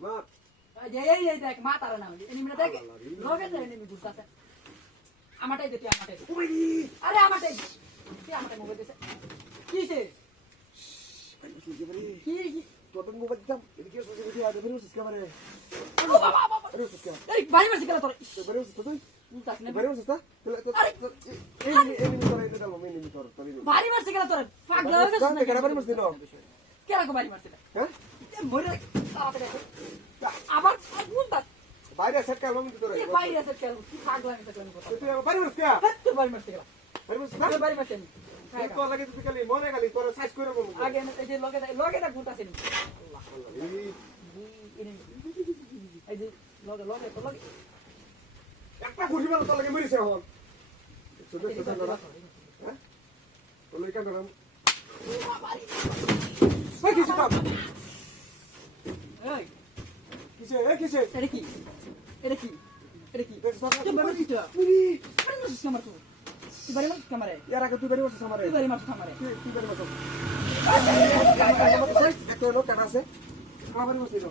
মার এই দেখ মা তারা না এনিমিটা দেখ লগে তো এনিমি ঘুরতাছে আমারটাই দে তুই আমারটাই ওমাইরি আরে আমারটাই তুই আমারটাই মোবাইল দিছে কিছে কি তোর মোবাইল দাম এদিকে সোজা দিয়ে আদে বেরোছিস ক্যামেরা বাবা বেরোছিস ক্যামেরা এই বাড়ি মারছি গেল তোর বেরোছিস তুই বুঝতাছ না বেরোছিস না এই তোর এটা দাও মিনি তোর বাড়ি মারছি গেল তোর পাগলা হয়ে গেছিস না কেন বাড়ি মারছিস না কেন কো বাড়ি মারছিস হ্যাঁ মরে তাড়াতাড়ি আবার বুঝতাছ বাইরে সেট কাল আমি তোর এই বাইরে আছে কেন কি পাগলা আমি কেন করছ তুই বাড়ি মারছিস কে তুই বাড়ি মারছি গেল বাড়ি মারছিস না বাড়ি মারছি তুই তো লাগে তুই খালি মনে খালি তোর সাইজ করে বলবো আগে এই যে লগে দা ঘুরতাছে এই যে লগে একটা ঘুরি মারো তোর লাগে মরিছে এখন সুদে সুদে না হ্যাঁ তোর লাগে কেন ওই কিছু কাম এই কিসে এটা কি তুই বাড়ি মারছিস মিনি বাড়ি মারছিস আমার তুই বাড়ি মারছিস আমারে यार আগে তুই বাড়ি মারছিস আমারে তুই বাড়ি মারছিস আমারে তুই বাড়ি মারছিস একটা লোক কাটা আছে আমার বাড়ি মারছিস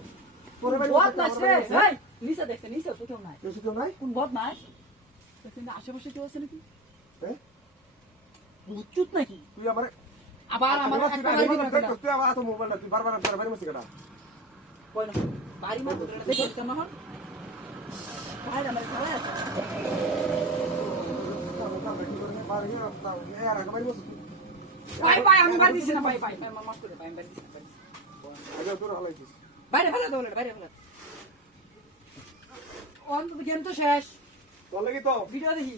তোর বাড়ি বদমাস রে এই নিচে দেখতে নিচে তো কেউ নাই তুই তো নাই কোন বদমাস কিন্তু আশেপাশে কেউ আছে নাকি হ্যাঁ বুঝছুত নাকি তুই আমার আবার আমার একটা বাড়ি মারছিস তুই আবার তো মোবাইল না তুই বারবার বাড়ি মারছিস কেন কই না বাড়ি মারছিস দেখছিস কেন হল বাইরে আমার খালা আছে পাই আমি বাড়ি দিছি না পাই মাস করে পাই আমি বাড়ি দিছি না বাইরে ফেলে দাও বাইরে ফেলে অন্তত গেম তো শেষ ভিডিও দেখি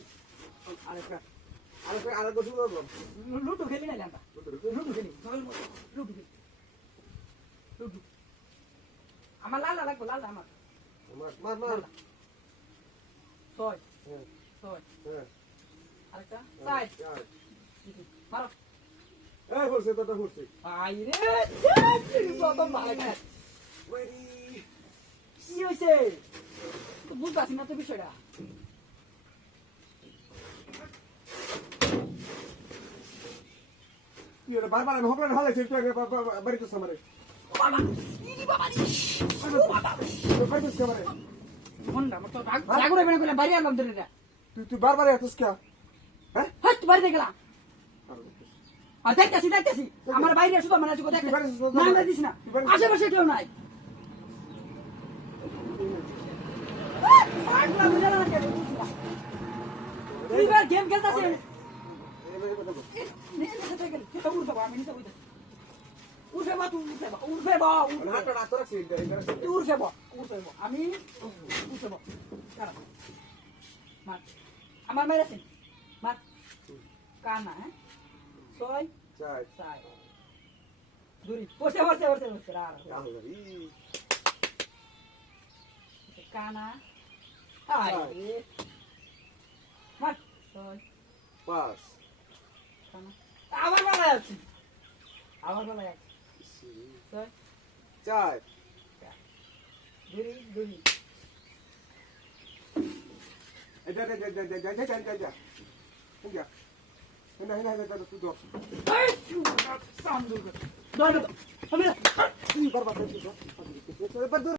লুডু খেলি না জানতা লুডু খেলি লুডু আমার লাল লাগবো লাল আমার ছয় আরেকটা সাইড মারো আইরে কত ভালো কাজ কি হয়েছে তো বুঝতে পারছি না তো বিষয়টা বারবার আমি হকলেন হলাইছি বাড়িতে সামারে বাবা ইনি বাবা নি বাড়িতে সামারে মনটা আমার তো রাগ করে বেনা করে বাড়ি আলাম ধরে না তুই বারবার এতস কে হ্যাঁ হাট বাড়ি গেলা আর দেখতেছি আমার বাইরে শুধু মানে আছে দেখ না দিস না আশেপাশে কেউ নাই এইবার গেম খেলতেছে আমার মেয়ের আছেন মাত কানা হ্যাঁ ছয় চাই দূরি বসে কানা মাত ছয় কানা আবার বেলায় আছি ছয় দূরি বারবার